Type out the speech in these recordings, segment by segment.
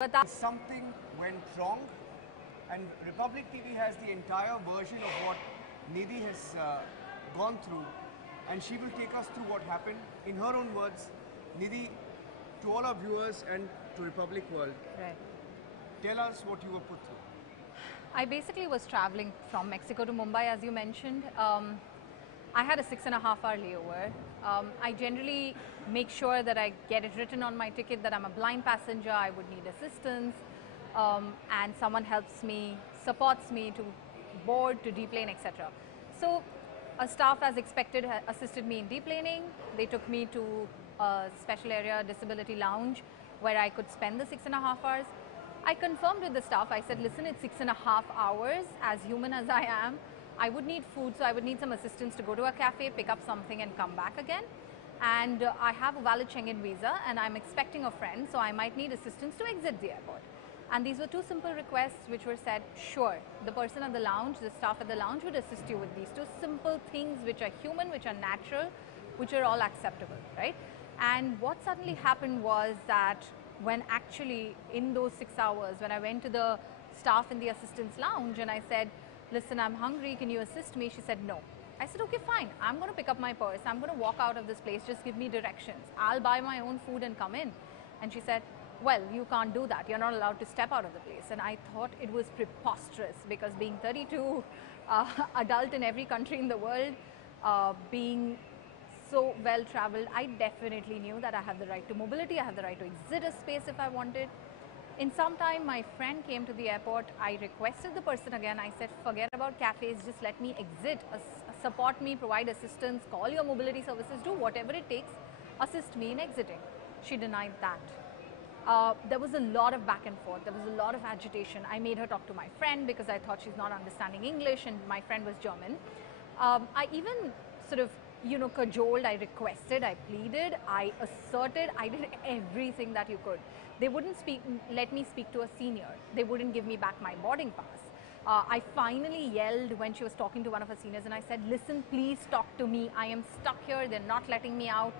But something went wrong, and Republic TV has the entire version of what Nidhi has gone through, and she will take us through what happened in her own words. Nidhi, to all our viewers and to Republic World, right. Tell us what you were put through. I basically was traveling from Mexico to Mumbai, as you mentioned. I had a 6.5-hour layover. I generally make sure that I get it written on my ticket that I'm a blind passenger, I would need assistance, and someone helps me, supports me to board, to deplane, etc. So a staff, as expected, assisted me in deplaning. They took me to a special area disability lounge where I could spend the 6.5 hours. I confirmed with the staff. I said, listen, it's 6.5 hours. As human as I am, I would need food, so I would need some assistance to go to a cafe, pick up something and come back again. And I have a valid Schengen visa and I'm expecting a friend, so I might need assistance to exit the airport. And these were two simple requests which were said, sure, the person at the lounge, the staff at the lounge would assist you with these two simple things which are human, which are natural, which are all acceptable, right? And what suddenly happened was that when actually in those 6 hours, when I went to the staff in the assistance lounge and I said, listen, I'm hungry, can you assist me? She said, no. I said, okay, fine. I'm going to pick up my purse. I'm going to walk out of this place. Just give me directions. I'll buy my own food and come in. And she said, well, you can't do that. You're not allowed to step out of the place. And I thought it was preposterous because being 32, adult in every country in the world, being so well traveled, I definitely knew that I had the right to mobility. I had the right to exit a space if I wanted. In some time, my friend came to the airport. I requested the person again. I said, forget about cafes, just let me exit, support me, provide assistance, call your mobility services, do whatever it takes, assist me in exiting. She denied that. There was a lot of back and forth. There was a lot of agitation. I made her talk to my friend because I thought she's not understanding English and my friend was German. I even sort of, cajoled, I requested, I pleaded, I asserted, I did everything that you could. They wouldn't let me speak to a senior. They wouldn't give me back my boarding pass. I finally yelled when she was talking to one of her seniors and I said, listen, please talk to me. I am stuck here. They're not letting me out.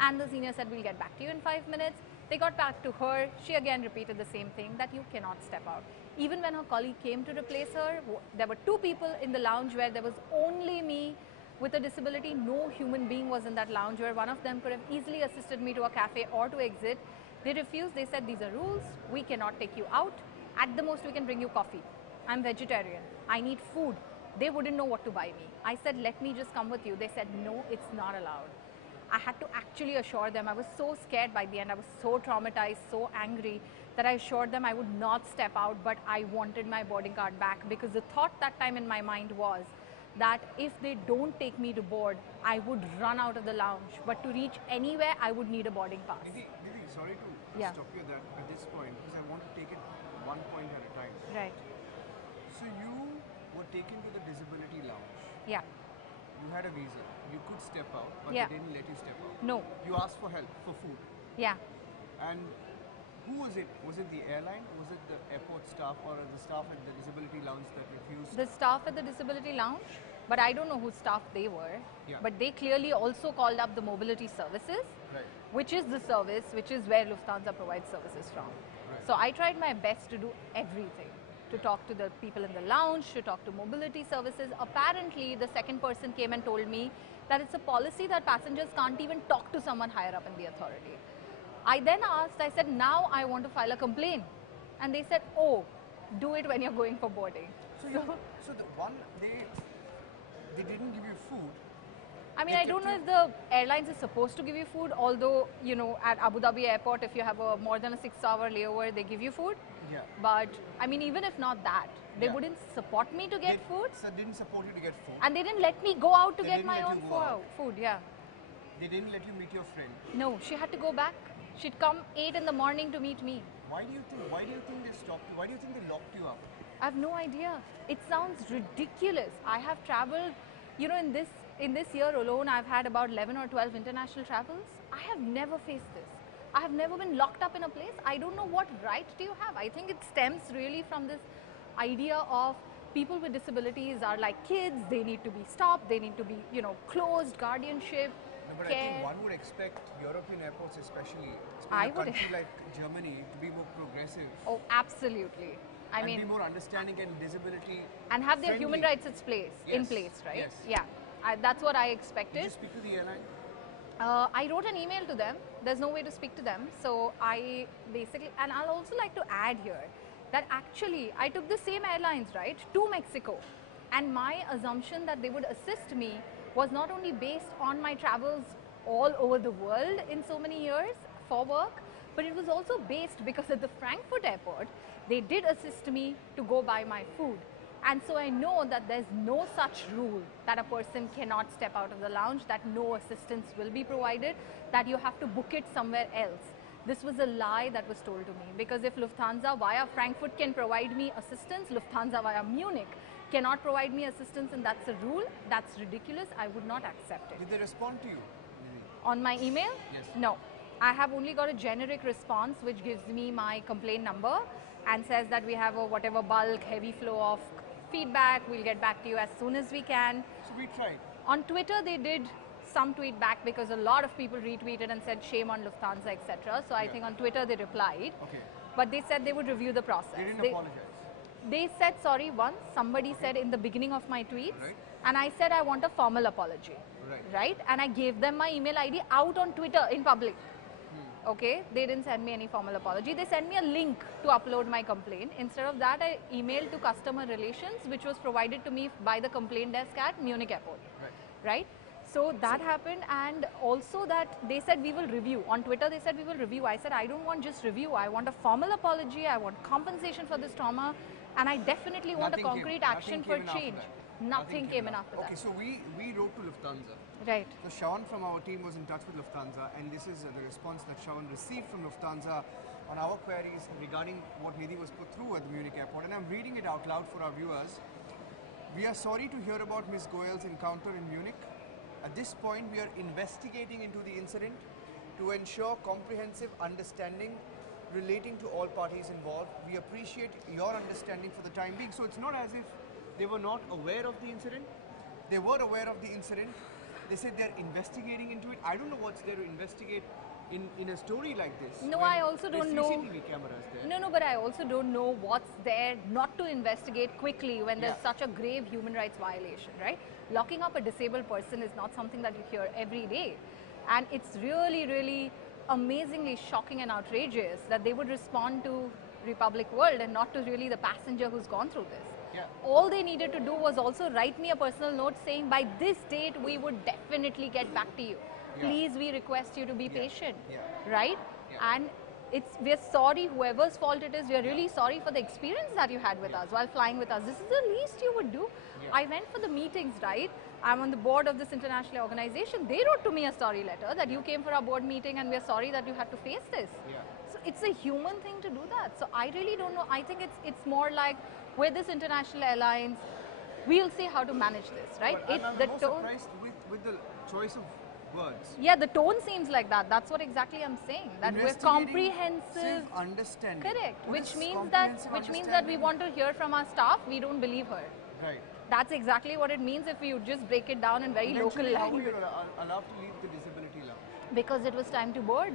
And the senior said, we'll get back to you in 5 minutes. They got back to her. She again repeated the same thing, that you cannot step out. Even when her colleague came to replace her, there were 2 people in the lounge where there was only me with a disability. No human being was in that lounge where one of them could have easily assisted me to a cafe or to exit. They refused. They said, these are rules. We cannot take you out. At the most, we can bring you coffee. I'm vegetarian. I need food. They wouldn't know what to buy me. I said, let me just come with you. They said, no, it's not allowed. I had to actually assure them. I was so scared by the end. I was so traumatized, so angry that I assured them I would not step out, but I wanted my boarding card back because the thought that time in my mind was that if they don't take me to board, I would run out of the lounge. But to reach anywhere, I would need a boarding pass. Nidhi, sorry to stop you at this point because I want to take it one point at a time. Right. So you were taken to the disability lounge. Yeah. You had a visa. You could step out, but Yeah. they didn't let you step out. No. You asked for help, for food. Yeah. And who was it? Was it the airline? Was it the airport staff or the staff at the disability lounge that refused? The staff at the disability lounge, but I don't know whose staff they were. Yeah. But they clearly also called up the mobility services, Right. which is the service, which is where Lufthansa provides services from. Right. So I tried my best to do everything, to talk to the people in the lounge, to talk to mobility services. Apparently, the second person came and told me that it's a policy that passengers can't even talk to someone higher up in the authority. I then asked, I said, now I want to file a complaint. And they said, oh, do it when you're going for boarding. So the one, they didn't give you food. I mean, I don't know if the airlines is supposed to give you food, although, at Abu Dhabi airport, if you have a more than a 6-hour layover, they give you food. Yeah. But, I mean, even if not that, they wouldn't support me to get food. So didn't support you to get food. And they didn't let me go out to They get didn't my let own you go out. food, yeah. They didn't let you meet your friend. No, she had to go back. She'd come 8 in the morning to meet me. Why do you think they stopped you? Why do you think they locked you up? I have no idea. It sounds ridiculous. I have traveled, in this year alone, I've had about 11 or 12 international travels. I have never faced this. I have never been locked up in a place. I don't know what right do you have. I think it stems really from this idea of people with disabilities are like kids. They need to be stopped. They need to be, closed, guardianship. No, but I care. think one would expect European airports, especially I a would- country like Germany, to be more progressive Oh, absolutely. I and mean, be more understanding and disability and have their human friendly. rights in Yes, place, right? yes. Yeah, that's what I Did expected. you speak to the airline? I wrote an email to them. There's no way to speak to them. So I basically, and I'll also like to add here that actually I took the same airlines, right, to Mexico. And my assumption that they would assist me was not only based on my travels all over the world in so many years for work, but it was also based because at the Frankfurt airport, they did assist me to go buy my food. And so I know that there's no such rule that a person cannot step out of the lounge, that no assistance will be provided, that you have to book it somewhere else. This was a lie that was told to me, because if Lufthansa via Frankfurt can provide me assistance, Lufthansa via Munich cannot provide me assistance, and that's a rule, that's ridiculous. I would not accept it. Did they respond to you? Nidhi? On my email? Yes. No. I have only got a generic response which gives me my complaint number and says that we have a whatever bulk, heavy flow of feedback. We'll get back to you as soon as we can. So we tried. On Twitter, they did some tweet back because a lot of people retweeted and said shame on Lufthansa, etc. So I think on Twitter they replied. Okay. But they said they would review the process. They didn't apologize. They said sorry once. Somebody said in the beginning of my tweets. Right. And I said I want a formal apology. Right. And I gave them my email ID out on Twitter in public. Okay, they didn't send me any formal apology. They sent me a link to upload my complaint. Instead of that, I emailed to customer relations, which was provided to me by the complaint desk at Munich airport. Right? So that happened, and also that they said we will review. On Twitter, they said we will review. I said I don't want just review. I want a formal apology. I want compensation for this trauma, and I definitely want a concrete action for change. Nothing came in after that. Okay, so we wrote to Lufthansa. Right. So Shawan from our team was in touch with Lufthansa, and this is the response that Shawan received from Lufthansa on our queries regarding what Nidhi was put through at the Munich airport. And I'm reading it out loud for our viewers. We are sorry to hear about Ms. Goyal's encounter in Munich. At this point, we are investigating into the incident to ensure comprehensive understanding relating to all parties involved. We appreciate your understanding for the time being. So it's not as if they were not aware of the incident. They were aware of the incident. They said they're investigating into it. I don't know what's there to investigate in a story like this. No, when I also there's don't know. CCTV cameras there. No, but I also don't know what's there not to investigate quickly when there's such a grave human rights violation, right? Locking up a disabled person is not something that you hear every day. And it's really, really amazingly shocking and outrageous that they would respond to Republic World and not to really the passenger who's gone through this. Yeah. All they needed to do was also write me a personal note saying by this date we would definitely get back to you. Yeah. Please, we request you to be patient, Yeah. right? Yeah. And we're sorry, whoever's fault it is, we're really sorry for the experience that you had with us while flying with us. This is the least you would do. Yeah. I went for the meetings, right? I'm on the board of this international organization. They wrote to me a sorry letter that you came for our board meeting and we're sorry that you had to face this. Yeah. So it's a human thing to do that. So I really don't know. I think it's more like we're this international airlines. We'll see how to manage this, right? But I'm the more tone. surprised with the choice of words. Yeah, the tone seems like that. That's what exactly I'm saying. That we're Investigating, comprehensive. understanding. Correct. What Which is means comprehensive that we understanding? want to hear from our staff. We don't believe her. Right. That's exactly what it means if you just break it down in very local Eventually, how were language. you allowed to leave the disability lounge? Because it was time to board.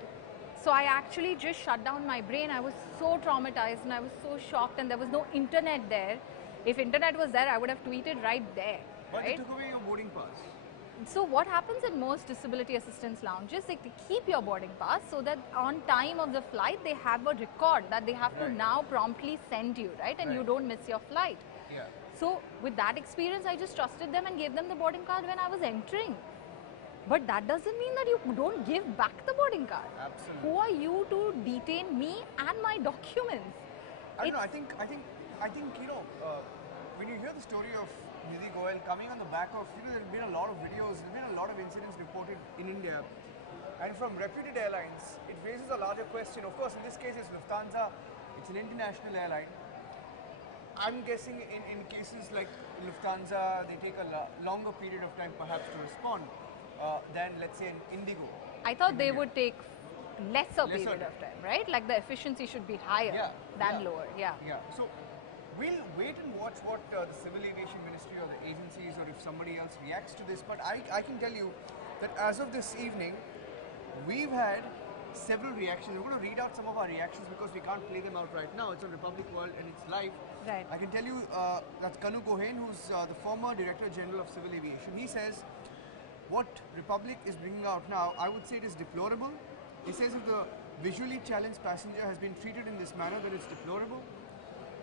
So I actually just shut down my brain. I was so traumatized and I was so shocked, and there was no internet there. If internet was there, I would have tweeted right there. But they Right? took away your boarding pass. So what happens in most disability assistance lounges, they keep your boarding pass so that on time of the flight, they have a record that they have to Right. now promptly send you, right? And you Right. don't miss your flight. Yeah. So with that experience, I just trusted them and gave them the boarding card when I was entering. But that doesn't mean that you don't give back the boarding card. Absolutely. Who are you to detain me and my documents? I don't know. It's- I think when you hear the story of Nidhi Goyal coming on the back of, there's been a lot of videos, there's been a lot of incidents reported in India, and from reputed airlines, it raises a larger question. Of course, in this case, it's Lufthansa. It's an international airline. I'm guessing in cases like Lufthansa, they take a longer period of time perhaps to respond than, let's say, an Indigo. I thought in they India. would take lesser Lesser period time. of time, right? Like the efficiency should be higher Yeah, than yeah. lower. Yeah. Yeah. So, We'll wait and watch what the Civil Aviation Ministry or the agencies or if somebody else reacts to this. But I can tell you that as of this evening, we've had several reactions. We're going to read out some of our reactions because we can't play them out right now. It's on Republic World and it's live. Right. I can tell you that's Kanu Goyal, who's the former Director General of Civil Aviation. He says, what Republic is bringing out now, I would say it is deplorable. He says if the visually challenged passenger has been treated in this manner, then it's deplorable.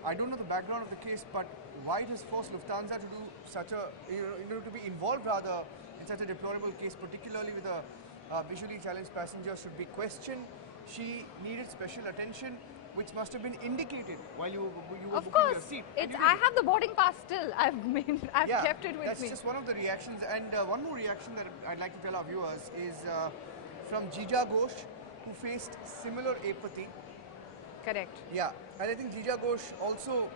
I don't know the background of the case, but why it has forced Lufthansa to do such a, to be involved rather in such a deplorable case, particularly with a visually challenged passenger, should be questioned. She needed special attention, which must have been indicated while you were Of booking course, your seat. I have the boarding pass still. I've kept it with that's me. just one of the reactions. And one more reaction that I'd like to tell our viewers is from Jija Ghosh, who faced similar apathy. Correct. Yeah, and I think Jija Ghosh also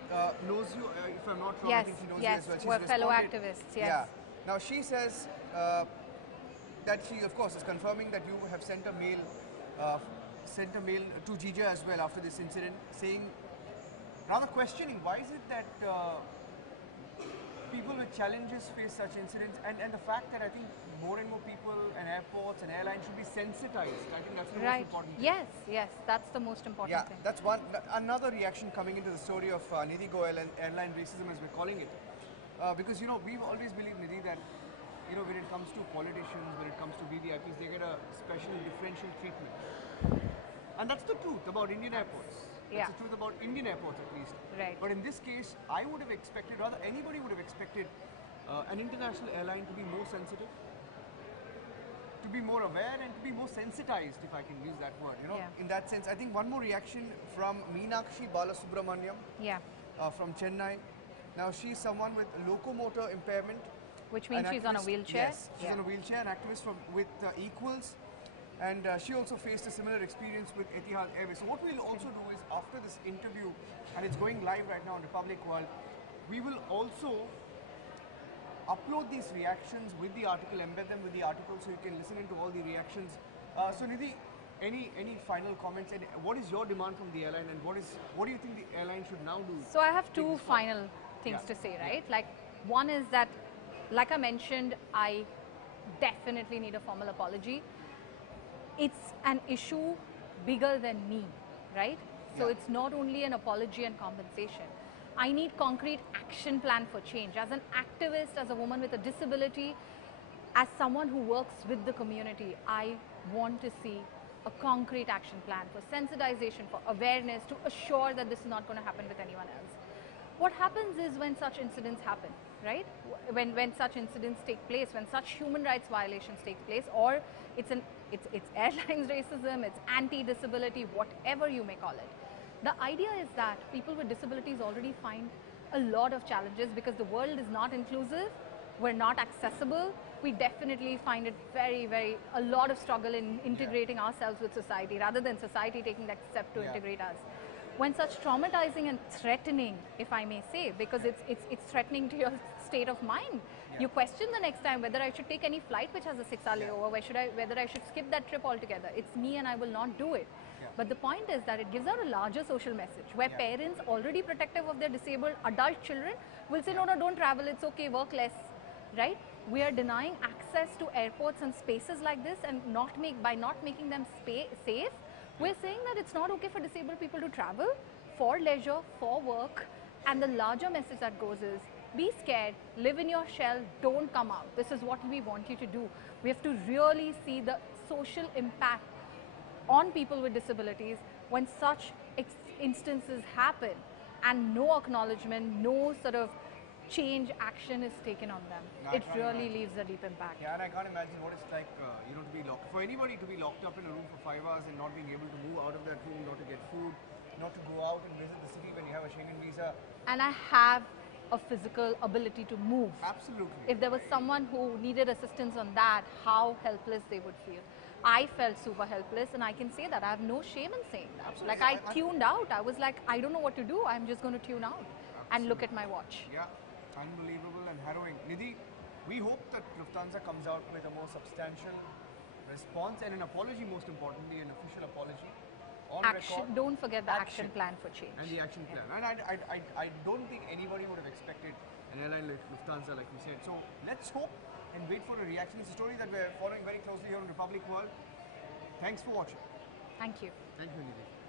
knows you, if I'm not wrong, I Yes, think she knows yes, you as well. She's we're fellow responded. activists, yes. Yeah. Now she says that she, of course, is confirming that you have sent a mail to Jija as well after this incident, saying, rather questioning, why is it that people with challenges face such incidents, and the fact that I think more and more people and airports and airlines should be sensitized. I think that's the most important thing. Yes, that's the most important thing. That's one. Another reaction coming into the story of Nidhi Goyal and airline racism, as we're calling it, because we've always believed, Nidhi, that when it comes to politicians, when it comes to VVIPs, they get a special differential treatment, and that's the truth about Indian airports. That's the truth about Indian airports, at least. Right. But in this case, I would have expected, rather anybody would have expected, an international airline to be more sensitive, to be more aware, and to be more sensitized, if I can use that word. In that sense, I think one more reaction from Meenakshi Balasubramaniam. From Chennai. Now she's someone with locomotor impairment, which means she's on a wheelchair. Yes, she's on a wheelchair, an activist with Equals. And she also faced a similar experience with Etihad Airways. So what we'll also do is, after this interview, and it's going live right now on Republic World, we will also upload these reactions with the article, embed them with the article, so you can listen into all the reactions. So Nidhi, any final comments? And what is your demand from the airline, and what do you think the airline should now do? So I have two final things to say, right? Like, one is that, like I mentioned, I definitely need a formal apology. It's an issue bigger than me, right? So it's not only an apology and compensation. I need concrete action plan for change. As an activist, as a woman with a disability, as someone who works with the community, I want to see a concrete action plan for sensitization, for awareness, to assure that this is not going to happen with anyone else. What happens is when such incidents happen, right? When such incidents take place, when such human rights violations take place, or it's airlines racism, it's anti-disability, whatever you may call it. The idea is that people with disabilities already find a lot of challenges because the world is not inclusive, we're not accessible. We definitely find it a lot of struggle in integrating ourselves with society, rather than society taking that step to integrate us. When such traumatizing and threatening, if I may say, because it's threatening to your state of mind. You question the next time whether I should take any flight which has a 6-hour layover, whether I should skip that trip altogether. It's me and I will not do it. But the point is that it gives out a larger social message where parents already protective of their disabled adult children will say, no, don't travel, it's okay, work less, right? We are denying access to airports and spaces like this, and by not making them safe, we're saying that it's not okay for disabled people to travel for leisure, for work, and the larger message that goes is, be scared, live in your shell, don't come out. This is what we want you to do. We have to really see the social impact on people with disabilities when such instances happen and no acknowledgement, no sort of change action is taken on them. It really leaves a deep impact. Yeah, and I can't imagine what it's like, to be locked. For anybody to be locked up in a room for 5 hours and not being able to move out of that room, not to get food, not to go out and visit the city when you have a Schengen visa. And I have a physical ability to move. Absolutely. If there was someone who needed assistance on that, how helpless they would feel. I felt super helpless, and I can say that. I have no shame in saying that. Absolutely. Like, I tuned out. I was like, I don't know what to do. I'm just going to tune out and look at my watch. Yeah, unbelievable and harrowing. Nidhi, we hope that Lufthansa comes out with a more substantial response and an apology, most importantly, an official apology. on Action. record. Don't forget the action plan for change. And the action plan. And I don't think anybody would have expected an airline like Lufthansa, like we said. So let's hope and wait for a reaction. It's a story that we're following very closely here on Republic World. Thanks for watching. Thank you. Thank you, Nidhi.